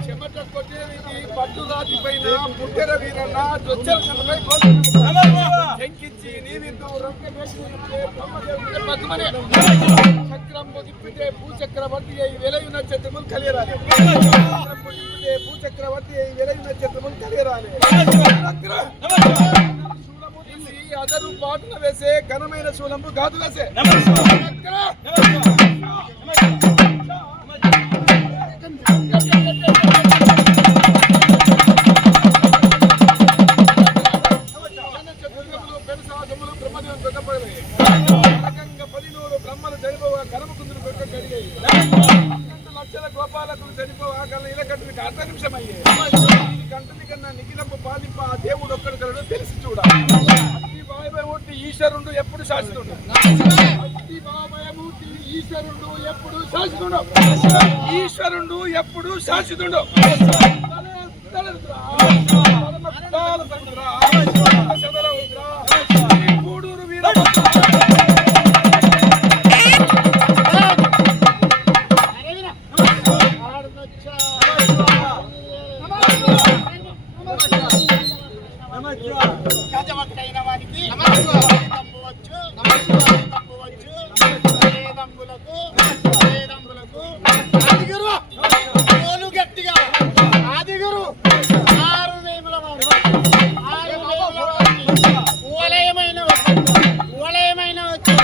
చెమట కొట్టేది పట్టుదాటి పైన పుట్టెర వీరన్న జొచ్చెల శంకించి నీ విందు చక్రం పొదిప్పితే భూచక్రవర్తి అయి వెలయున చతుములు కలియరాలి భూచక్రవర్తి అయి వెలయున చతుములు కలియరాలి అదరు పాటున వేసే ఘనమైన శూలంపు గాదు వేసే బ్రహ్మలు చనిపోవా కరమకుందులు కడిగాయి లక్షల గోపాలకులు చనిపోవా కళ్ళ ఇలా కట్టుకు అర్ధ నిమిషం అయ్యే గంటని కన్నా నిఖిలపు పాలింప ఆ దేవుడు ఒక్కడు కలడు తెలిసి చూడ బాయమూర్తి ఈశ్వరుడు ఎప్పుడు శాశ్వతుడు బాయమూర్తి ఈశ్వరుడు ఎప్పుడు శాశ్వతుడు ఈశ్వరుడు ఎప్పుడు శాశ్వతుడు గూడూరు వీర గజవక్కైన వారికి గట్టిగా ఆదిగురు ఓలయమైన వచ్చి